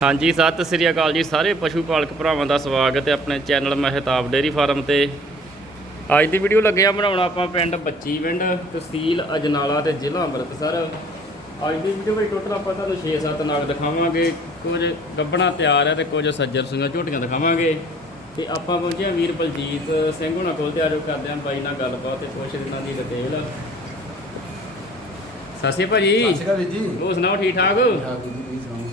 ਹਾਂਜੀ ਸਤਿ ਸ੍ਰੀ ਅਕਾਲ ਜੀ ਸਾਰੇ ਪਸ਼ੂ ਪਾਲਕ ਭਰਾਵਾਂ ਦਾ ਸਵਾਗਤ ਹੈ ਆਪਣੇ ਚੈਨਲ ਮਹਿਤਾਬ ਡੇਰੀ ਫਾਰਮ ਤੇ। ਅੱਜ ਦੀ ਵੀਡੀਓ ਲੱਗਿਆ ਬਣਾਉਣਾ ਆਪਾਂ ਪਿੰਡ ਬੱਚੀ ਪਿੰਡ ਤਹਿਸੀਲ ਅਜਨਾਲਾ ਤੇ ਜ਼ਿਲ੍ਹਾ ਅੰਮ੍ਰਿਤਸਰ। ਅੱਜ ਦੀ ਵੀਡੀਓ ਵਿੱਚ ਟੋਟਲ ਆਪਾਂ ਤੁਹਾਨੂੰ 6-7 ਨਾਗ ਦਿਖਾਵਾਂਗੇ ਕੁਝ ਗੱਬਣਾ ਤਿਆਰ ਹੈ ਤੇ ਕੁਝ ਸੱਜਰ ਸਿੰਘਾਂ ਝੋਟੀਆਂ ਦਿਖਾਵਾਂਗੇ। ਤੇ ਆਪਾਂ ਪਹੁੰਚੇ ਹਾਂ ਵੀਰ ਬਲਜੀਤ ਸਿੰਘ ਹੁਣਾਂ ਕੋਲ ਤੇ ਆਜੋ ਕਰਦੇ ਹਾਂ ਬਾਈ ਨਾਲ ਗੱਲਬਾਤ ਤੇ ਕੁਛ ਦਿਨਾਂ ਦੀ ਡਿਟੇਲ ਸਤਿ ਸ਼੍ਰੀ ਅਕਾਲ ਸਤਿ ਜੀ ਸ਼੍ਰੀ ਅਕਾਲ ਵੀਰ ਜੀ। ਹੋਰ ਸੁਣਾਓ ਠੀਕ ਠਾਕ?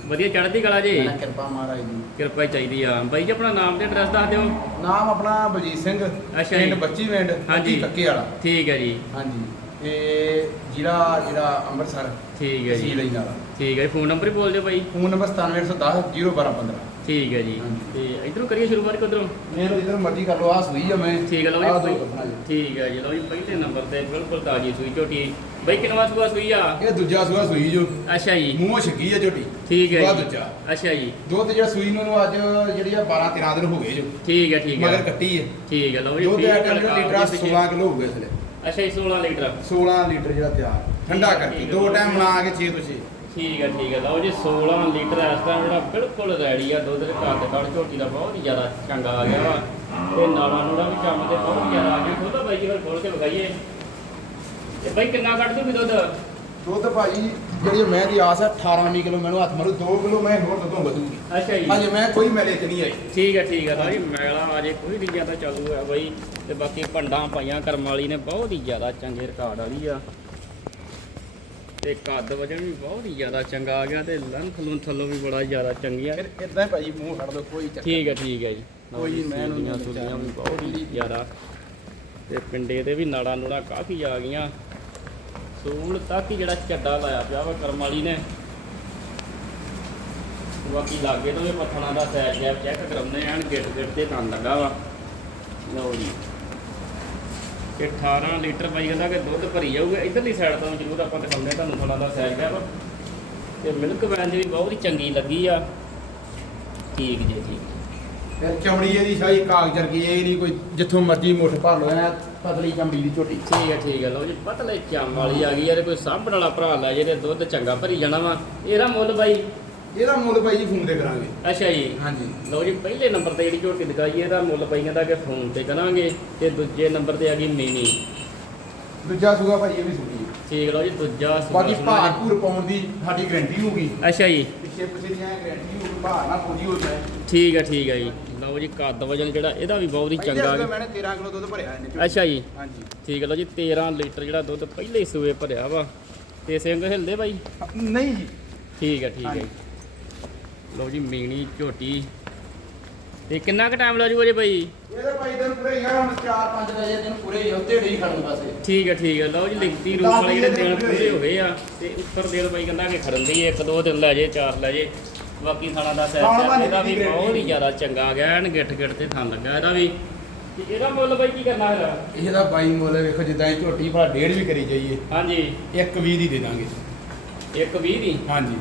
ਵਧੀਆ ਚੜ੍ਹਦੀ ਕਲਾ ਜੀ। ਕਿਰਪਾ ਮਹਾਰਾਜ ਦੀ। ਕਿਰਪਾ ਹੀ ਚਾਹੀਦੀ ਆ। ਬਾਈ ਜੀ ਆਪਣਾ ਨਾਮ ਤੇ ਐਡਰੈਸ ਦੱਸ ਦਿਓ। ਨਾਮ ਆਪਣਾ ਬਲਜੀਤ ਸਿੰਘ ਅੱਛਾ ਜੀ। ਪਿੰਡ ਬੱਚੀ ਪਿੰਡ ਹਾਂਜੀ। ਕੱਕੇ ਵਾਲਾ। ਠੀਕ ਹੈ ਜੀ। ਹਾਂਜੀ। ਤੇ ਜ਼ਿਲ੍ਹਾ ਜਿਹੜਾ ਅੰਮ੍ਰਿਤਸਰ ਠੀਕ ਹੈ ਜੀ। ਤਹਿਸੀਲ ਨਾਲ। ਠੀਕ ਹੈ ਫੋਨ ਨੰਬਰ ਹੀ ਬੋਲ ਦਿਓ ਬਾਈ। ਫੋਨ ਨੰਬਰ 9710 01215 ਠੀਕ ਹੈ ਜੀ। ਹਾਂਜੀ। ਤੇ ਇਧਰੋਂ ਕਰੀਏ ਸ਼ੁਰੂਆਤ ਕਿਧਰੋਂ ਮੈਨੂੰ ਜਿੱਧਰ ਮਰਜ਼ੀ ਕਰ ਲਓ ਆ ਸੂਈ ਆ ਮੈਂ। ਠੀਕ ਹੈ ਲਓ ਆਹ ਜੀ ਦੋ ਬਾਈ। ਕੱਪੜਾ ਜੀ। ਠੀਕ ਹੈ ਜੀ ਲਓ ਜੀ ਪਹਿਲੇ ਨੰਬਰ ਤੇ ਬਿਲਕੁਲ ਤਾਜੀ ਸੂਈ ਝੋਟੀ। ਬਾਈ ਕਿੰਨਵਾ ਸੂਆ ਸੂਈ ਆ? ਇਹ ਦੂਜਾ ਸੂਆ ਸੂਈ ਜੋ। ਅੱਛਾ ਜੀ। ਮੂੰਹੋਂ ਛੱਗੀ ਆ ਝੋਟੀ। ਠੀਕ ਹੈ ਜੀ। ਅੱਛਾ ਜੀ। ਦੁੱਧ ਜਿਹੜਾ ਸੂਈ ਨੂੰ ਅੱਜ ਜਿਹੜੀ ਆ 12 13 ਦਿਨ ਹੋ ਗਏ ਜੋ। ਠੀਕ ਹੈ ਠੀਕ ਮਗਰ ਹੈ ਕੱਟੀ ਹੈ। ਠੀਕ ਹੈ ਲਓ ਜੀ ਦੁੱਧ ਦਾ ਕਿਲੋ ਲੀਟਰ ਦੀ ਪਿੱਛੇ- 16 ਕਿਲੋ ਹੋ ਗਏ ਇਸਲੇ ਅੱਛਾ ਜੀ 16 ਲੀਟਰ। 16 ਲੀਟਰ ਜਿਹੜਾ ਤਿਆਰ। ਠੰਡਾ ਕਰਕੇ। ਦੋ ਟਾਈਮ ਬਣਾ ਕੇ 6 ਤੋਂ 6 ਠੀਕ ਹੈ ਠੀਕ ਹੈ ਲਓ ਜੀ 16 ਲੀਟਰ ਇਸ ਟਾਈਮ ਜਿਹੜਾ ਬਿਲਕੁਲ ਰੈਡੀ ਆ। ਦੁੱਧ ਦੇ ਘਰ ਦੇ ਝੋਟੀ ਦਾ ਬਹੁਤ ਹੀ ਜ਼ਿਆਦਾ ਚੰਗਾ ਆ ਗਿਆ ਵਾ। ਤੇ ਨਾਲਾਂ ਨੂੜਾ ਵੀ ਕੰਮ ਤੇ ਬਹੁਤ ਜ਼ਿਆਦਾ ਆ ਗਿਆ ਖੋਦਾ ਬਾਈ ਜੀ ਫਿਰ ਖੋਲ ਕੇ ਵਿਖਾਈਏ। ਤੇ ਬਾਈ ਕਿੰਨਾ ਕੱਢ ਦੂਗੀ ਦੁੱਧ? ਦੁੱਧ ਭਾਜੀ ਜਿਹੜੀ ਮੈਂ ਦੀ ਆਸ ਹੈ 18 ਵੀਹ ਕਿਲੋ ਮੈਨੂੰ ਹੱਥ ਮਾਰੂ 2 ਕਿਲੋ ਮੈਂ ਹੋਰ ਦੁੱਧੋਂ ਵਧੂਗੀ। ਅੱਛਾ ਜੀ। ਹਾਂਜੀ ਮੈਂ ਕੋਈ ਮੈਲੇ ਚ ਨਹੀਂ ਆਈ। ਠੀਕ ਹੈ ਠੀਕ ਹੈ ਜੀ ਮੈਲਾ ਅਜੇ ਕੋਈ ਨਹੀਂ ਜ਼ਿਆਦਾ ਚਾਲੂ ਹੈ ਬਾਈ ਤੇ ਬਾਕੀ ਭੰਡਾਂ ਪਾਈਆਂ ਕਰਮ ਵਾਲੀ ਨੇ ਬਹੁਤ ਹੀ ਜ਼ਿਆਦਾ ਚੰਗੇ ਰਿਕਾਰਡ ਵਾਲੀ ਆ। ਤੇ ਕੱਦ ਵਜਨ ਵੀ ਬਹੁਤ ਹੀ ਜ਼ਿਆਦਾ ਚੰਗਾ ਆ ਗਿਆ ਤੇ ਲੰਥ ਲੁੰਥ ਥੱਲੋਂ ਵੀ ਬੜਾ ਜ਼ਿਆਦਾ ਚੰਗੀ ਆ। ਫਿਰ ਇਦਾਂ ਭਾਜੀ ਮੂੰਹ ਫੜ ਲਓ ਕੋਈ ਚੱਕਰ ਠੀਕ ਹੈ ਠੀਕ ਹੈ ਜੀ। ਕੋਈ ਮੈਂ ਨੂੰ ਨਹੀਂ ਸੁਣੀਆਂ ਵੀ ਬਹੁਤ ਹੀ ਜ਼ਿਆਦਾ। ਤੇ ਪਿੰਡੇ ਦੇ ਵੀ ਨਾੜਾਂ ਨੂੜਾਂ ਕਾਫੀ ਆ ਗਈਆਂ। ਸੂਲ ਤੱਕ ਹੀ ਜਿਹੜਾ ਝੱਡਾ ਲਾਇਆ ਪਿਆ ਵਾ ਕਰਮ ਵਾਲੀ ਨੇ। ਬਾਕੀ ਲਾਗੇ ਤੋਂ ਵੀ ਪੱਥਣਾ ਦਾ ਸੈਰ ਗੈਪ ਚੈੱਕ ਕਰਾਉਂਦੇ ਆਂ ਗਿੱਟ ਗਿੱਟ ਤੇ ਤਾਂ ਲੱਗਾ ਵਾ। ਲਓ ਜੀ। ਤੇ 18 ਲੀਟਰ ਬਾਈ ਕਹਿੰਦਾ ਕਿ ਦੁੱਧ ਭਰੀ ਜਾਊਗਾ, ਇਧਰਲੀ ਸਾਈਡ ਤੋਂ ਜ਼ਰੂਰ ਆਪਾਂ ਦਿਖਾਉਂਦੇ ਹਾਂ ਤੁਹਾਨੂੰ ਥੋੜਾ ਦਾ ਸੈਰ ਗੈਪ ਤੇ ਮਿਲਕ ਵੈਨ ਦੀ ਵੀ ਬਹੁਤ ਹੀ ਚੰਗੀ ਲੱਗੀ ਆ। ਠੀਕ ਜੀ, ਠੀਕ। ਫਿਰ ਚਮੜੀ ਇਹਦੀ ਸ਼ਾਹੀ ਕਾਗਜ਼ਰ ਕੀ ਇਹ ਨਹੀਂ ਕੋਈ ਜਿੱਥੋਂ ਮਰਜ਼ੀ ਮੁੱਠ ਭਰ ਲਓ, ਐ ਪਤਲੀ ਚਮੜੀ ਦੀ ਝੋਟੀ। ਠੀਕ ਹੈ ਠੀਕ ਹੈ ਲਓ ਜੀ ਪਤਲੇ ਚੰਮ ਵਾਲੀ ਆ ਗਈ ਯਾਰ ਕੋਈ ਸਾਂਭਣ ਵਾਲਾ ਭਰਾ ਲੈ ਜਿਹਦੇ ਦੁੱਧ ਚੰਗਾ ਭਰੀ ਜਾਣਾ ਵਾ। ਇਹਦਾ ਮੁੱਲ ਬਾਈ? ਇਹਦਾ ਮੁੱਲ ਭਾਈ ਜੀ ਫੋਨ ਤੇ ਕਰਾਂਗੇ। ਅੱਛਾ ਜੀ। ਹਾਂਜੀ। ਲਓ ਜੀ ਪਹਿਲੇ ਨੰਬਰ ਤੇ ਜਿਹੜੀ ਝੋਟੀ ਦਿਖਾਈ ਇਹਦਾ ਮੁੱਲ ਬਾਈ ਕਹਿੰਦਾ ਕਿ ਫੋਨ ਤੇ ਕਰਾਂਗੇ ਤੇ ਦੂਜੇ ਨੰਬਰ ਤੇ ਆ ਗਈ ਮੀਨੀ ਦੂਜਾ ਸੂਆ ਭਾਜੀ ਇਹ ਵੀ ਸੁਣੀ ਠੀਕ ਲਓ ਜੀ ਦੂਜਾ ਸੂਆ ਬਾਕੀ ਭਾਰ ਜੀ। ਭੂਰ ਪਾਉਣ ਦੀ ਸਾਡੀ ਗਰੰਟੀ ਹੋਊਗੀ। ਅੱਛਾ ਜੀ। ਪਿੱਛੇ ਪਿੱਛੇ ਦੀਆਂ ਗਰੰਟੀ ਹੋਊਗੀ ਭਾਰ ਨਾ ਪੂਰੀ ਹੋ ਜਾਏ। ਠੀਕ ਹੈ ਠੀਕ ਹੈ ਜੀ। ਲਓ ਜੀ ਕੱਦ ਵਜਨ ਜਿਹੜਾ ਇਹਦਾ ਵੀ ਬਹੁਤ ਹੀ ਚੰਗਾ ਆ ਮੈਂ 13 ਕਿਲੋ ਦੁੱਧ ਭਰਿਆ ਇਹਨੇ। ਅੱਛਾ ਜੀ। ਹਾਂਜੀ। ਠੀਕ ਲਓ ਜੀ 13 ਲੀਟਰ ਜਿਹੜਾ ਦੁੱਧ ਪਹਿਲੇ ਹੀ ਸੂਏ ਭਰਿਆ ਵਾ। ਤੇ ਸਿੰਘ ਹਿਲਦੇ ਬਾਈ? ਨਹੀਂ। ਜੀ ਠੀਕ ਹੈ ਠੀਕ ਹੈ ਜੀ। ਲਓ ਜੀ ਮੀਣੀ ਝੋਟੀ। ਤੇ ਕਿੰਨਾ ਕੁ ਟਾਈਮ ਲੱਗੂਗਾ ਜੀ ਬਾਈ? ਇਹਦੇ ਭਾਈ ਦਿਨ ਪੂਰੇ ਯਾਰ ਹੁਣ 4-5 ਵਜੇ ਦਿਨ ਪੂਰੇ ਹੀ ਉੱਤੇ ਢੀ ਖੜਨ ਪਾਸੇ ਠੀਕ ਹੈ ਠੀਕ ਹੈ ਲਓ ਜੀ ਲਿਖਤੀ ਰੂਪ ਵਾਲੇ ਜਿਹੜੇ ਦਿਨ ਪੂਰੇ ਹੋ ਗਏ ਆ। ਤੇ ਉੱਪਰ ਦਿਲ ਬਾਈ ਕਹਿੰਦਾ ਕਿ ਖੜਨ ਦੀ ਇੱਕ ਦੋ ਦਿਨ ਲੈ ਜੇ ਚਾਰ ਲੈ ਜੇ। ਬਾਕੀ ਥਾਣਾ ਦਾ ਸੈਟ ਇਹਦਾ ਵੀ ਬਹੁਤ ਹੀ। ਜ਼ਿਆਦਾ ਚੰਗਾ ਗਿਆ ਐਨ ਗਿੱਟ ਗਿੱਟ ਤੇ ਥਣ ਲੱਗਾ ਇਹਦਾ ਵੀ। ਤੇ ਇਹਦਾ ਮੁੱਲ ਬਾਈ ਕੀ ਕਰਨਾ ਹੈਗਾ ਇਹਦਾ ਬਾਈ ਮੁੱਲ ਵੇਖੋ ਜਿੱਦਾਂ ਇਹ ਝੋਟੀ ਭਲਾ ਡੇਢ ਵੀ ਕਰੀ ਜਾਈਏ। ਹਾਂਜੀ। ਇੱਕ 20 ਦੀ ਦੇ ਦਾਂਗੇ। ਇੱਕ 20 ਦੀ? ਹਾਂਜੀ।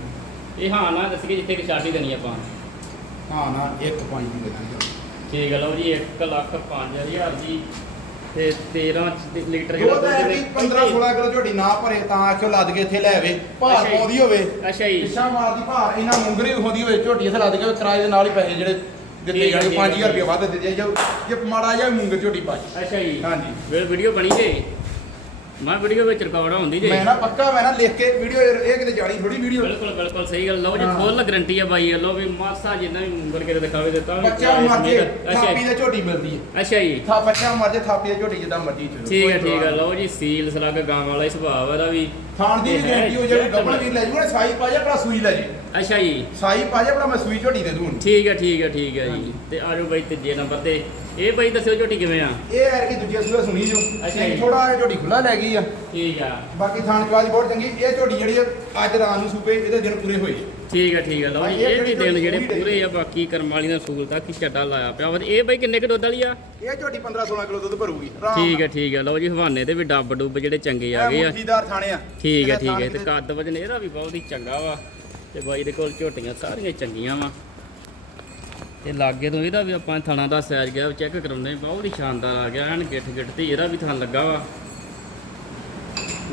ਇਹ ਹਾਂ ਨਾ ਦੱਸੀਏ ਜਿੱਥੇ ਕਿ ਛਾਟੀ ਦੇਣੀ ਆਪਾਂ। ਹਾਂ ਨਾ ਇੱਕ ਪੰਜ ਦੀ ਦੇ ਦਾਂਗੇ ਠੀਕ ਹੈ ਲਓ ਜੀ 1 ਲੱਖ 5000 ਦੀ ਤੇ 13 ਲੀਟਰ ਜੋ ਤਾਂ ਦੁੱਧ ਹੈ ਦੇ ਕਿ 15 16 ਕਿਲੋ ਝੋਟੀ ਨਾ ਭਰੇ ਤਾਂ ਆਖਿਓ ਲੱਦ ਕੇ ਇੱਥੇ ਲੈ ਆਵੇ। ਭਾਰ ਅੱਛਾ ਜੀ। ਪਾਉਂਦੀ ਹੋਵੇ। ਅੱਛਾ ਜੀ। ਪਿੱਛਾ ਮਾਰਦੀ ਭਾਰ ਇਹਨਾਂ ਮੁੰਗਰੀ ਹੁੰਦੀ ਹੋਵੇ ਝੋਟੀ ਇੱਥੇ ਲੱਦ ਕੇ ਕਿਰਾਏ ਦੇ ਨਾਲ ਹੀ ਪੈਸੇ ਜਿਹੜੇ ਦਿੱਤੇ ਠੀਕ ਹੈ, ਜਾਣਗੇ ਠੀਕ ਹੈ, 5000 ਰੁਪਏ ਵੱਧ ਦਿੱਤੇ ਜਾਓ ਜੇ ਮਾੜਾ ਜਿਹਾ ਮੁੰਗਰ ਝੋਟੀ ਪਾ ਅੱਛਾ ਜੀ। ਹਾਂਜੀ। ਫਿਰ ਵੀਡੀਓ ਬਣੀ ਜੇ। ਮੈਂ ਵੀਡੀਓ ਵਿੱਚ ਰਿਕਾਰਡ ਹੁੰਦੀ ਜੇ। ਮੈਂ ਨਾ ਪੱਕਾ ਮੈਂ ਨਾ ਲਿਖ ਕੇ ਵੀਡੀਓ ਇਹ ਕਿਤੇ ਜਾਣੀ ਥੋੜੀ ਵੀਡੀਓ ਬਿਲਕੁਲ ਬਿਲਕੁਲ ਸਹੀ ਗੱਲ ਲਓ ਜੀ ਹਾਂ। ਫੁੱਲ ਗਾਰੰਟੀ ਆ ਬਾਈ ਲਓ ਵੀ ਮਾਸਾ ਜਿੰਨਾ ਵੀ ਮੁੰਗਲ ਕੇ ਦਿਖਾਵੇ ਦਿੱਤਾ। ਵੀ ਬੱਚਾ ਮਰ ਜੇ ਥਾਪੀ ਦੇ ਝੋਟੀ ਮਿਲਦੀ ਹੈ। ਅੱਛਾ ਜੀ। ਥਾ ਬੱਚਾ ਮਰ ਜੇ ਥਾਪੀ ਦੇ ਝੋਟੀ ਜਿੱਦਾਂ ਮਰਜ਼ੀ ਚਲੋ ਠੀਕ ਹੈ ਠੀਕ ਹੈ ਲਓ ਜੀ ਸੀਲ ਸਲੱਗ ਗਾਂ ਵਾਲਾ ਹੀ ਸੁਭਾਅ ਇਹਦਾ ਵੀ। ਥਾਣ ਦੀ ਵੀ ਹੈ ਗਰੰਟੀ ਹੋ ਜਾਵੇ ਗੱਬਣ ਵੀ ਲੈ ਜੂਗਾ ਸਾਈ ਪਾ ਜਾ ਭਲਾ ਸੂਈ ਲੈ ਜੇ। ਅੱਛਾ ਜੀ। ਸਾਈ ਪਾ ਜਾ ਭਲਾ ਮੈਂ ਸੂਈ ਝੋਟੀ ਦੇ ਦੂੰ ਠੀਕ ਹੈ ਠੀਕ ਹੈ ਠੀਕ ਹੈ ਜੀ। ਤੇ ਆ ਜਾਓ ਬਾਈ ਤੀਜੇ ਨੰਬਰ ਤੇ। ਇਹ ਬਾਈ ਦੱਸਿਓ ਝੋਟੀ ਕਿਵੇਂ ਆ? ਇਹ ਐਰ ਕਿ ਦੂਜੇ ਸੂਆ ਸੁਣੀ ਜੋ। ਅੱਛਾ ਜੀ। ਥੋੜਾ ਜਿਹਾ ਝੋਟੀ ਖੁੱਲਾ ਲੈ ਗਈ ਆ। ਠੀਕ ਆ। ਬਾਕੀ ਥਾਣ ਚਵਾਜ ਬਹੁਤ ਚੰਗੀ। ਇਹ ਝੋਟੀ ਜਿਹੜੀ ਆ, ਅੱਜ ਰਾਤ ਨੂੰ ਸੂਪੇ ਇਹਦੇ ਦਿਨ ਪੂਰੇ ਹੋਏ। ਠੀਕ ਹੈ ਠੀਕ ਹੈ ਲਓ ਜੀ ਇਹ ਵੀ ਦਿਨ ਜਿਹੜੇ ਪੂਰੀ ਆ ਬਾਕੀ ਕਰਮ ਵਾਲੀ ਦਾ ਸੂਲ ਤੱਕ ਹੀ ਚੱਡਾ ਲਾਇਆ ਪਿਆ ਵਾ। ਤੇ ਇਹ ਬਾਈ ਕਿੰਨੇ ਕੁ ਦੁੱਧ ਵਾਲੀ ਆ? ਇਹ ਝੋਟੀ 15 16 ਕਿਲੋ ਦੁੱਧ ਭਰੂਗੀ। ਆਰਾਮ ਠੀਕ ਹੈ ਠੀਕ ਹੈ ਲਓ ਜੀ ਹਵਾਨੇ ਤੇ ਵੀ ਡੱਬ ਡੁੱਬ ਜਿਹੜੇ ਚੰਗੇ ਆ ਗਏ ਆ। ਮੁੱਠੀਦਾਰ ਥਾਣੇ ਆ। ਠੀਕ ਹੈ ਠੀਕ ਹੈ ਤੇ। ਕੱਦ ਵਜਨ ਇਹਦਾ ਵੀ ਬਹੁਤ ਹੀ ਚੰਗਾ ਵਾ। ਤੇ ਬਾਈ ਦੇ ਕੋਲ ਝੋਟੀਆਂ ਸਾਰੀਆਂ ਚੰਗੀਆਂ ਵਾ। ਤੇ ਲਾਗੇ ਤੋਂ ਇਹਦਾ ਵੀ ਆਪਾਂ ਥਣਾ ਦਾ ਸਾਈਜ਼ ਗਿਆ ਚੈੱਕ ਕਰਾਉਂਦੇ ਬਹੁਤ ਹੀ ਸ਼ਾਨਦਾਰ ਆ ਗਿਆ, ਐਨ ਗਿੱਠ ਗਿੱਠ ਤੇ ਇਹਦਾ ਵੀ ਥਣ ਲੱਗਾ ਵਾ।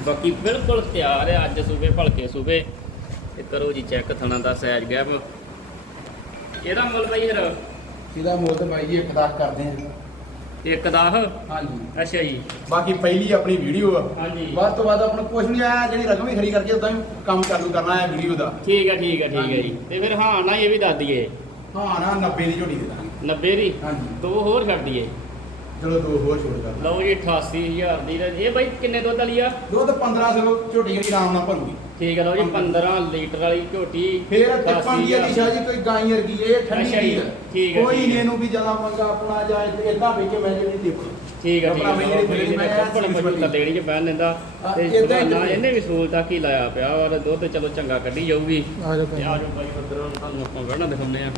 ਬਾਕੀ ਬਿਲਕੁਲ ਤਿਆਰ ਹੈ ਅੱਜ ਸੂਬੇ, ਭਲਕੇ ਸੂਬੇ। ਤੇ ਕਰੋ ਜੀ ਚੈੱਕ ਥਣਾ ਦਾ ਸਾਈਜ਼ ਗਿਆ ਇਹਦਾ ਮੁੱਲ ਬਾਈ ਫਿਰ ਇਹਦਾ ਮੁੱਲ ਬਾਈ ਜੀ ਇੱਕ ਦਸ ਕਰਦੇ ਆ। ਇੱਕ ਦਸ? ਹਾਂਜੀ। ਅੱਛਾ ਜੀ। ਬਾਕੀ ਪਹਿਲੀ ਆਪਣੀ ਵੀਡੀਓ ਆ। ਹਾਂਜੀ। ਵੱਧ ਤੋਂ ਵੱਧ ਆਪਣਾ ਕੁਛ ਨਹੀਂ ਆਇਆ ਜਿਹੜੀ ਰਕਮ ਹੀ ਖੜੀ ਕਰਕੇ ਉਦਾਂ ਹੀ ਕੰਮ ਚਾਲੂ ਕਰਨਾ ਹੈ ਵੀਡੀਓ ਦਾ। ਠੀਕ ਹੈ ਠੀਕ ਹੈ ਠੀਕ ਹੈ ਜੀ। ਤੇ ਫਿਰ ਹਾਂ ਨਾ ਇਹ ਵੀ ਦੱਸ ਦਈਏ। ਹਾਂ ਨਾ 90 ਦੀ ਝੋਟੀ ਦੇ ਦਾਂਗੇ। 90 ਦੀ? ਹਾਂਜੀ। ਦੋ ਹੋਰ ਛੱਡ ਦਈਏ। ਚਲੋ ਦੋ ਹੋਰ ਛੋੜ ਕਰ ਦਾਂਗੇ। ਲਓ ਜੀ 88000 ਦੀ ਤੇ ਇਹ ਬਾਈ ਕਿੰਨੇ ਦੁੱਧ ਵਾਲੀ ਆ ਦੁੱਧ 15 ਕਿਲੋ ਝੋਟੀ ਜਿਹੜੀ ਆਰਾਮ ਨਾਲ ਭਰੂਗੀ ਠੀਕ ਹੈ ਲਓ ਜੀ 15 ਲੀਟਰ ਵਾਲੀ ਝੋਟੀ ਫੇਰ ਚੱਪਣ ਦੀ 88,000 ਦੀ ਸ਼ਾਹ ਜੀ ਕੋਈ ਗਾਂ ਵਰਗੀ ਇਹ ਠੰਡੀ ਜੀ, ਚੀਜ਼ ਹੈ। ਠੀਕ ਹੈ, ਕੋਈ। ਇਹਨੂੰ ਵੀ ਜ਼ਿਆਦਾ ਮੰਗਾ ਆਪਣਾ ਜਾਂ ਇਦਾਂ ਵੇਚ ਕੇ ਮੈਂ ਜਿਹੜੀ ਦੇਖੋ ਠੀਕ ਹੈ ਠੀਕ ਆਪਣਾ ਹੈ ਜੀ, ਕੱਪੜ ਵੱਡੀ। ਦੇਣੀ ਚ ਬਹਿਣ ਦਿੰਦਾ ਤੇ ਏਦਾਂ ਹੀ ਨਾ ਕਰੀਏ। ਇਹਨੇ ਵੀ ਸਹੂਲਤਾਂ ਕੀ ਲਾਇਆ ਪਿਆ ਔਰ ਦੁੱਧ ਚਲੋ ਚੰਗਾ ਕੱਢੀ ਜਾਊਗੀ ਜਾ ਆ ਜਾਓ ਬਾਈ ਉਧਰੋਂ ਤੁਹਾਨੂੰ ਆਪਾਂ ਵੜਨਾ ਦਿਖਾਉਂਦੇ ਆ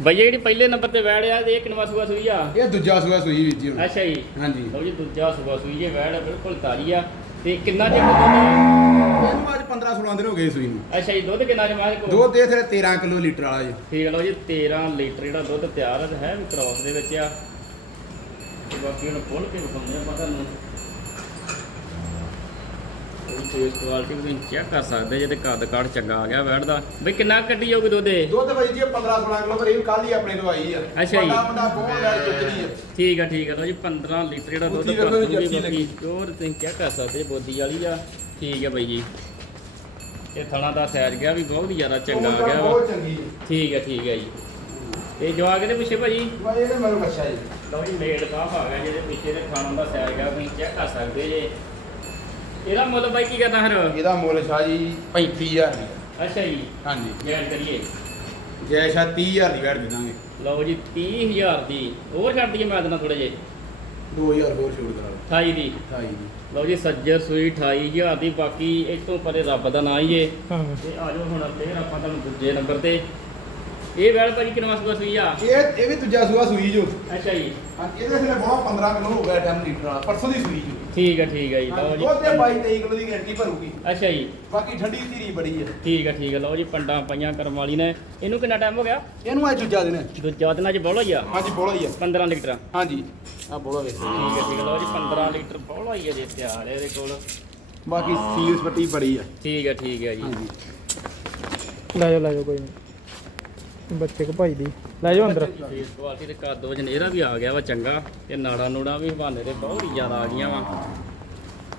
ਇਹ ਜਿਹੜੀ ਪਹਿਲੇ ਨੰਬਰ ਤੇ ਵੈੜ ਆ ਇਹ ਕਿੰਨਵਾ ਸੂਆ ਸੂਈ ਆ? ਇਹ ਦੂਜਾ ਸੂਆ ਸੂਈ ਵੀਰ ਜੀ ਹੁਣ। ਅੱਛਾ ਜੀ। ਹਾਂਜੀ। ਲਓ ਜੀ ਦੂਜਾ ਸੂਆ ਸੂਈ ਜੇ ਵੈੜ ਬਿਲਕੁਲ ਤਾਜੀ ਆ। ਤੇ ਕਿੰਨਾ ਚਿਰ ਦੁੱਧ? ਇਹਨੂੰ ਅੱਜ 15 16 ਦਿਨ ਹੋ ਗਏ ਸੂਈ ਨੂੰ। ਅੱਛਾ ਜੀ ਦੁੱਧ ਕਿੰਨਾ ਚ ਮਾਰ ਕੋ ਦੁੱਧ ਦੇ ਫਿਰ 13 ਕਿਲੋ ਲੀਟਰ ਵਾਲਾ ਜੀ। ਠੀਕ ਲਓ ਜੀ 13 ਲੀਟਰ ਜਿਹੜਾ ਦੁੱਧ ਤਿਆਰ ਹੈ ਵੀ ਕ੍ਰਾਸ ਦੇ ਵਿੱਚ ਆ। ਤੇ ਬਾਕੀ ਹੁਣ ਖੋਲ ਕੇ ਦਿਖਾਉਂਦੇ ਆਪਾਂ ਤੁਹਾਨੂੰ। ਉਹ ਫੇਸ ਕੁਆਲਿਟੀ ਵੀ ਤੁਸੀਂ ਚੈੱਕ ਕਰ ਸਕਦੇ ਜੇ ਤੇ ਕੱਦ ਕਾਠ ਚੰਗਾ ਆ ਗਿਆ ਵੈੜ ਦਾ। ਬਈ ਕਿੰਨਾ ਕੱਢੀ ਜਾਊਗੀ ਦੁੱਧ ਇਹ? ਦੁੱਧ ਬਾਈ ਜੀ 15 16 ਕਿਲੋ ਪਰ ਇਹ ਕੱਲ ਹੀ ਆਪਣੇ ਤੋਂ ਆਈ ਆ। ਅੱਛਾ ਜੀ। ਵੱਡਾ ਵੱਡਾ ਬਹੁਤ ਲੈ ਚੁੱਕਦੀ ਆ। ਠੀਕ ਆ ਠੀਕ ਆ। ਲਓ ਜੀ 15 ਲੀਟਰ ਜਿਹੜਾ ਦੁੱਧ ਲੱਗੀ। ਪਿਓਰ ਤੁਸੀਂ ਚੈੱਕ ਕਰ ਸਕਦੇ ਬੋਦੀ ਵਾਲੀ ਆ। ਠੀਕ ਆ ਬਾਈ ਜੀ। ਇਹ ਥਣਾ ਦਾ ਸਾਈਜ਼ ਗਿਆ ਵੀ ਬਹੁਤ ਜ਼ਿਆਦਾ ਚੰਗਾ ਆ ਗਿਆ ਬਹੁਤ ਚੰਗੀ ਠੀਕ ਹੈ ਠੀਕ ਹੈ ਜੀ। ਤੇ ਜਵਾਕ ਦੇ ਪਿੱਛੇ ਭਾਜੀ? ਬਾਈ ਇਹਦੇ ਮਗਰ ਬੱਚਾ ਜੀ। ਲਓ ਜੀ ਮੇਡ ਕਾਫ ਆ ਗਿਆ ਜਿਹਦੇ ਪਿੱਛੇ ਦੇ ਖਾਣ ਦਾ ਸਾਈਜ਼ ਗਿਆ ਤੁਸੀਂ ਚੈੱਕ ਕਰ ਸਕਦੇ ਜੇ। ਇਹਦਾ ਮੁੱਲ ਬਾਈ ਕੀ ਕਰਨਾ ਫਿਰ? ਇਹਦਾ ਮੁੱਲ ਸ਼ਾਹ ਜੀ 35000 ਦੀ ਅੱਛਾ ਜੀ। ਹਾਂਜੀ। ਜੈਨ ਕਰੀਏ। ਜੈ ਸ਼ਾਹ 30000 ਦੀ ਵੈਟ ਦੇ ਦਾਂਗੇ। ਲਓ ਜੀ 30000 ਦੀ। ਹੋਰ ਛੱਡ ਦਈਏ ਮੈਂ ਦੇਣਾ ਥੋੜੇ ਜੇ 2000 ਹੋਰ ਛੋੜ ਕਰਾ 28 ਦੀ। ਲਓ ਜੀ ਲਓ ਜੀ ਸੱਜਰ ਸੂਈ 28000 ਦੀ। ਬਾਕੀ ਇਸ ਤੋਂ ਪਰੇ ਰੱਬ ਦਾ ਨਾਂ ਹੀ ਏ। ਹਾਂ। ਤੇ ਆ ਜਾਓ ਹੁਣ ਫੇਰ ਆਪਾਂ ਤੁਹਾਨੂੰ ਦੂਜੇ ਨੰਬਰ ਤੇ। ਇਹ ਵੈਲ ਭਾਜੀ ਕਿੰਨਾ ਸੂਆ ਸੂਈ ਆ? ਇਹ ਇਹ ਵੀ ਦੂਜਾ ਸੂਆ ਸੂਈ ਜੋ। ਅੱਛਾ ਜੀ। ਹਾਂ ਇਹਦੇ ਸਿਰੇ ਬਹੁਤ 15 ਕਿਲੋ ਹੋ ਗਿਆ 10 ਲੀਟਰ ਵਾਲਾ। ਪਰਸੋਂ ਦੀ ਸੂਈ ਜੋ। ਠੀਕ ਹੈ ਠੀਕ ਹੈ ਜੀ ਲਓ ਜੀ। ਉਹ ਤੇ 22 23 ਕਿਲੋ ਦੀ ਗਾਰੰਟੀ ਭਰੂਗੀ। ਅੱਛਾ ਜੀ। ਬਾਕੀ ਠੰਡੀ ਧੀਰੀ ਬੜੀ ਹੈ ਠੀਕ ਹੈ ਠੀਕ ਹੈ ਲਓ ਜੀ ਪੰਡਾਂ ਪਾਈਆਂ ਕਰਮ ਵਾਲੀ ਨੇ। ਇਹਨੂੰ ਕਿੰਨਾ ਟਾਈਮ ਹੋ ਗਿਆ? ਇਹਨੂੰ ਅੱਜ ਦੂਜਾ ਦਿਨ ਦੂਜਾ ਦਿਨਾਂ ਚ ਬੋਲਾ ਹੀ ਆ? ਹਾਂਜੀ ਬੋਲਾ ਹੀ ਆ। 15 ਲੀਟਰ। ਹਾਂਜੀ। ਆ ਬੋਲਾ ਵੇਖੋ ਠੀਕ ਹੈ ਠੀਕ ਹੈ ਲਓ ਜੀ 15 ਲੀਟਰ ਬੋਲਾ ਹੀ ਹੈ ਜੇ ਤਿਆਰ ਇਹਦੇ ਕੋਲ। ਬਾਕੀ ਸੀਲ ਸਪੱਟੀ ਬੜੀ ਆ। ਠੀਕ ਹੈ ਠੀਕ ਹੈ ਜੀ। ਹਾਂਜੀ। ਲੈ ਜਾ ਲੈ ਜਾ ਕੋਈ ਨਹੀਂ ਬੱਚੇ ਕੋ ਭਾਈ ਦੀ। ਲੈ ਜਾ ਅੰਦਰ। ਫੇਸ ਕੁਆਲਿਟੀ ਤੇ ਕੱਦ ਵਜਨ ਇਹਦਾ ਵੀ ਆ ਗਿਆ ਵਾ ਚੰਗਾ ਤੇ ਨਾੜਾ ਨੂੜਾ ਵੀ ਹਵਾਨੇ ਦੇ ਬਹੁਤ ਹੀ ਜ਼ਿਆਦਾ ਆ ਗਈਆਂ ਵਾ।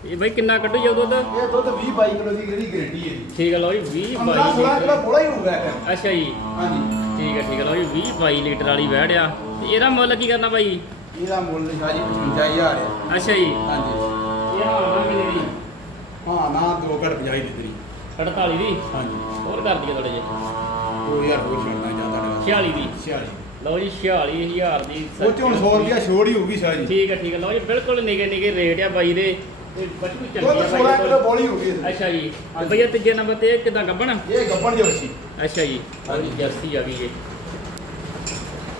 ਇਹ ਬਾਈ ਕਿੰਨਾ ਕੱਢੂ ਜਾਊ ਦੁੱਧ? ਇਹ ਦੁੱਧ 20 22 ਕਿਲੋ ਦੀ ਇਹਦੀ ਗਾਰੰਟੀ ਹੈ ਜੀ। ਠੀਕ ਹੈ ਲਓ ਜੀ 20 15 16 22 ਕਿਲੋ ਬੋਲਾ ਹੀ ਹੋਊਗਾ ਇਹ। ਅੱਛਾ ਜੀ। ਹਾਂਜੀ। ਠੀਕ ਹੈ ਠੀਕ ਹੈ ਲਓ ਜੀ 20 22 ਲੀਟਰ ਵਾਲੀ ਵਹਿੜ ਆ। ਤੇ ਇਹਦਾ ਮੁੱਲ ਕੀ ਕਰਨਾ ਬਾਈ? ਇਹਦਾ ਮੁੱਲ ਸ਼ਾਹ ਜੀ 55000 ਹੈ ਅੱਛਾ ਜੀ। ਹਾਂਜੀ। ਇਹ ਹਾਂ ਨਾ ਕਿੰਨੇ ਦੀ? ਹਾਂ ਨਾ ਦੋ ਘੜ 50 ਦੀ ਤੇਰੀ 48 ਦੀ? ਹਾਂਜੀ। ਹੋਰ ਕਰ ਦਈਏ ਥੋੜੇ ਜੇ 2000 ਹੋਰ ਛੱਡਣਾ 46 ਦੀ। 46 ਲਓ ਜੀ 46000 ਦੀ ਉਹ ਚ ਹੁਣ 100 ਰੁਪਿਆ ਛੋੜ ਹੀ ਹੋਊਗੀ ਜੀ ਠੀਕ ਹੈ ਠੀਕ ਹੈ ਲਓ ਜੀ ਬਿਲਕੁਲ ਨਿਗੇ ਨਿਗੇ ਰੇਟ ਆ ਬਾਈ ਦੇ। ਤੇ ਬਚੂ ਚੰਗੀ ਦੁੱਧ ਆ 16 ਬਾਈ ਕਿਲੋ ਦੇ। ਬੋਲੀ ਹੋਊਗੀ ਕੋਲ। ਅੱਛਾ ਜੀ। ਤੇ ਭਈਆ ਤੀਜੇ ਨੰਬਰ ਤੇ ਇਹ ਕਿਦਾਂ ਗੱਬਣ? ਇਹ ਗੱਪਣ ਦੀ ਵੱਛੀ ਅੱਛਾ ਜੀ। ਲਓ ਜੀ ਜਰਸੀ ਆ ਗਈ ਇਹ।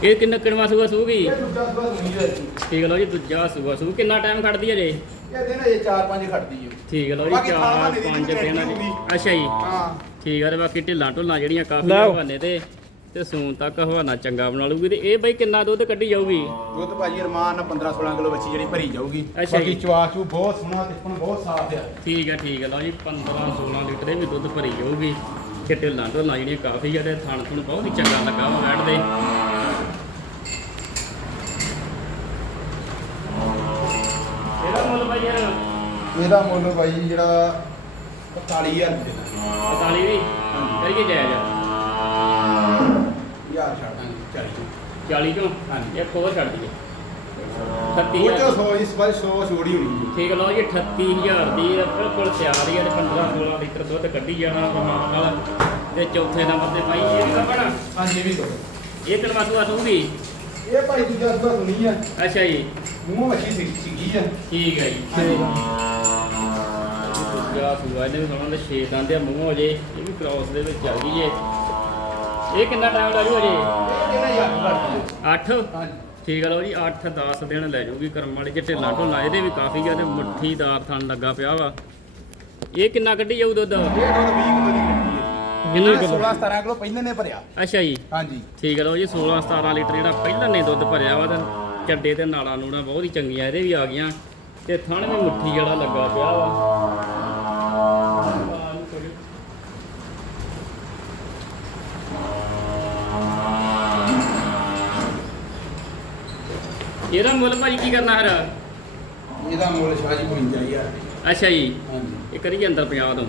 ਇਹ ਕਿੰਨਾ ਕਿਣਵਾ ਸੂਆ ਸੂਗੀ? ਇਹ ਦੂਜਾ ਸੂਆ ਸੁਣੀ ਹੈ ਜੀ। ਠੀਕ ਹੈ ਲਓ ਜੀ ਦੂਜਾ ਸੂਆ ਸੂ। ਕਿੰਨਾ ਟਾਈਮ ਖੜਦੀ ਹੈ ਜੇ? ਇਹ ਦਿਨ ਇਹ 4-5 ਖੜਦੀ ਹੈ ਠੀਕ ਹੈ ਲਓ ਜੀ ਬਾਕੀ ਥਾਂ 4 ਬਹਾਨੇ ਦੀ 5 ਵੀ ਦਿਨ। ਅੱਛਾ ਜੀ। ਹਾਂ। ਠੀਕ ਹੈ ਤੇ ਬਾਕੀ ਢਿੱਲਾਂ ਢੁੱਲਾਂ ਜਿਹੜੀਆਂ ਕਾਫੀ। ਹਵਾਨੇ ਤੇ। ਤੇ ਸੂਨ ਤੱਕ ਹਵਾਨਾ ਚੰਗਾ ਬਣਾ ਲੂਗੀ ਤੇ ਇਹ ਬਈ ਕਿੰਨਾ ਦੁੱਧ ਕੱਢੀ ਜਾਊਗੀ? ਦੁੱਧ ਭਾਜੀ ਅਰਮਾਨ ਨਾਲ 15-16 ਕਿਲੋ ਵੱਛੀ ਜਿਹੜੀ ਭਰੀ ਜਾਊਗੀ। ਅੱਛਾ ਬਾਕੀ ਜੀ। ਚਵਾ ਚੂ ਬਹੁਤ ਸੋਹਣਾ ਤੇ ਹੁਣ ਬਹੁਤ ਸਾਫ਼ ਆ। ਠੀਕ ਹੈ ਠੀਕ ਹੈ ਲਓ ਜੀ 15 16 ਲੀਟਰ ਦੇ ਵੀ ਦੁੱਧ ਭਰੀ ਜਾਊਗੀ। ਤੇ ਢਿੱਲਾਂ ਢੁੱਲਾਂ ਜਿਹੜੀਆਂ ਕਾਫੀ ਆ ਤੇ ਥਣ ਥਣ ਬਹੁਤ ਹੀ ਚੰਗਾ ਲੱਗਾ ਵਾ ਵੈੜ ਦੇ। ਇਹਦਾ ਮੁੱਲ ਭਾਈ ਯਾਰ? ਇਹਦਾ ਮੁੱਲ ਭਾਈ ਜਿਹੜਾ 45000 ਦੇ। ਦੇਣਾ 45 ਦੀ ਕਰੀਏ ਜਾਇਜ਼? ਯਾਰ ਛੱਡ ਦਾਂਗੇ 40 40 ਚੋਂ ਹਾਂਜੀ। ਇੱਕ ਹੋਰ ਛੱਡ ਦਈਏ। ਉਹ 38000 ਚੋਂ 100 ਇਸ ਵਾਰ 100 ਛੋੜੀ ਹੋਣੀ ਜੀ। ਠੀਕ ਹੈ ਲਓ ਜੀ 38000 ਦੀ ਇਹ ਬਿਲਕੁਲ ਤਿਆਰ ਹੀ ਹੈ ਤੇ 15 16 ਲੀਟਰ ਦੁੱਧ ਕੱਢੀ ਜਾਣਾ ਰਮਾਨ ਨਾਲ। ਤੇ ਚੌਥੇ ਨੰਬਰ ਤੇ ਭਾਈ ਇਹ ਕੱਪੜਾ ਹਾਂਜੀ ਇਹ ਵੀ ਦੋ। ਇਹ ਕਿੰਨਾ ਸੂਆ ਸੂਗੀ ਇਹ ਭਾਈ ਦੂਜਾ ਸੂਆ ਸੁਣੀ ਆ। ਅੱਛਾ ਜੀ। ਮੂੰਹ ਵੱਛੀ ਸਿੱਕੀ ਸਿੱਕੀ ਆ। ਠੀਕ ਹੈ ਜੀ। ਹਾਂਜੀ। ਦੂਜਾ ਸੂਆ ਇਹਨੇ ਵੀ ਸੋਣਾ ਦੇ 6 ਦੰਦ ਆ ਮੂੰਹ ਹੋ ਜੇ ਇਹ ਵੀ ਕ੍ਰਾਸ ਦੇ ਵਿੱਚ ਚੱਲ ਗਈ ਏ। ਇਹ ਕਿੰਨਾ ਟਾਈਮ ਅਜੇ ਜਿਹੜਾ ਯਾਰ ਘੱਟ 8 ਹਾਂਜੀ ਠੀਕ ਹੈ ਲਓ ਜੀ 8-10 ਦਿਨ ਲੈ ਜਾਊਗੀ ਕਰਮ ਵਾਲੀ ਜੇ ਢਿੱਲਾ ਢੋਲਾ ਇਹਦੇ ਵੀ ਕਾਫੀ ਜ਼ਿਆਦਾ ਮੁੱਠੀਦਾਰ ਥਣ ਲੱਗਾ ਪਿਆ ਵਾ। ਇਹ ਕਿੰਨਾ ਕੱਢੀ ਜਾਊ ਦੁੱਧ? ਇਹ ਦੁੱਧ 20 ਕਿਲੋ ਦੀ ਗੱਡੀ ਹੈ ਵੀਹ ਇਹਨਾਂ ਕਿੱਲੋ। 16 17 ਕਿਲੋ ਪਹਿਲੇ ਨੇ ਭਰਿਆ। ਅੱਛਾ ਜੀ। ਹਾਂਜੀ। ਠੀਕ ਹੈ ਲਓ ਜੀ 16-17 ਲੀਟਰ ਜਿਹੜਾ ਪਹਿਲਾਂ ਨੇ ਦੁੱਧ ਭਰਿਆ ਵਾ ਤੇ ਚੱਡੇ ਤੇ ਨਾਲਾਂ ਨੂੜਾਂ ਬਹੁਤ ਹੀ ਚੰਗੀਆਂ ਇਹਦੇ ਵੀ ਆ ਗਈਆਂ। ਤੇ ਥਣ ਵੀ ਮੁੱਠੀ ਜਿਹੜਾ ਲੱਗਾ ਪਿਆ ਵਾ। ਇਹਦਾ ਮੁੱਲ ਭਾਜੀ ਕੀ ਕਰਨਾ ਫਿਰ? ਇਹਦਾ ਮੁੱਲ ਸ਼ਾਹ ਜੀ 55000 ਅੱਛਾ ਜੀ। ਹਾਂਜੀ। ਇਹ ਕਰੀਏ ਅੰਦਰ 50 ਤੋਂ।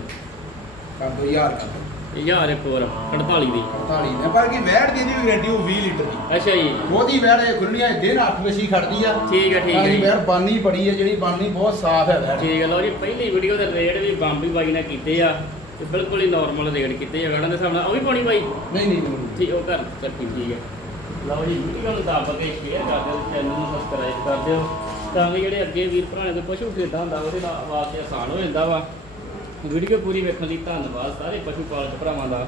ਕਰ ਦੋ 1000 ਕਰ ਹਜ਼ਾਰ ਇੱਕ ਹੋਰ 48 ਦੀ। 48 ਨੇ ਪਰ ਕੀ ਵੈੜ ਦੀ ਇਹਦੀ ਗਾਰੰਟੀ ਉਹ 20 ਲੀਟਰ ਦੀ। ਅੱਛਾ ਜੀ। ਬਹੁਤੀ ਵੈੜ ਇਹ ਖੁੱਲਣੀਆਂ ਦਿਨ 8 ਵਜੇ ਖੜਦੀ ਆ। ਠੀਕ ਹੈ ਠੀਕ ਹੈ ਜੀ। ਵੈੜ ਬਾਨੀ ਬੜੀ ਹੈ ਜਿਹੜੀ ਬਾਨੀ ਬਹੁਤ ਸਾਫ਼ ਹੈ ਵੈੜ। ਠੀਕ ਹੈ ਲਓ ਜੀ ਪਹਿਲੀ ਵੀਡੀਓ ਦੇ ਰੇਟ ਵੀ ਬੰਬੀ ਬਾਈ ਨੇ ਕੀਤੇ ਆ ਤੇ ਬਿਲਕੁਲ ਹੀ ਨਾਰਮਲ ਰੇਟ ਕੀਤੇ ਆ ਗੜਾਂ ਦੇ ਹਿਸਾਬ ਨਾਲ। ਉਹ ਵੀ ਪਾਉਣੀ ਬਾਈ? ਨਹੀਂ ਨਹੀਂ ਨਹੀਂ। ਠੀਕ ਉਹ ਕਰ ਚੱਕੀ ਠੀਕ ਹੈ ਲਓ ਜੀ ਵੀਡੀਓ ਨੂੰ ਦੱਬ ਕੇ ਸ਼ੇਅਰ ਕਰ ਦਿਓ ਚੈਨਲ ਨੂੰ ਸਬਸਕ੍ਰਾਈਬ ਕਰ ਦਿਓ, ਤਾਂ ਕਿ ਜਿਹੜੇ ਅੱਗੇ ਵੀਰ ਭਰਾ ਨੇ ਪਸ਼ੂ ਖਰੀਦਾ ਹੁੰਦਾ, ਉਹਦੇ ਨਾਲ ਵਾਸਤੇ ਆਸਾਨ ਹੋ ਜਾਂਦਾ ਵਾ। ਵੀਡੀਓ ਪੂਰੀ ਵੇਖਣ ਲਈ ਧੰਨਵਾਦ ਸਾਰੇ ਪਸ਼ੂ ਪਾਲਕ ਭਰਾਵਾਂ ਦਾ।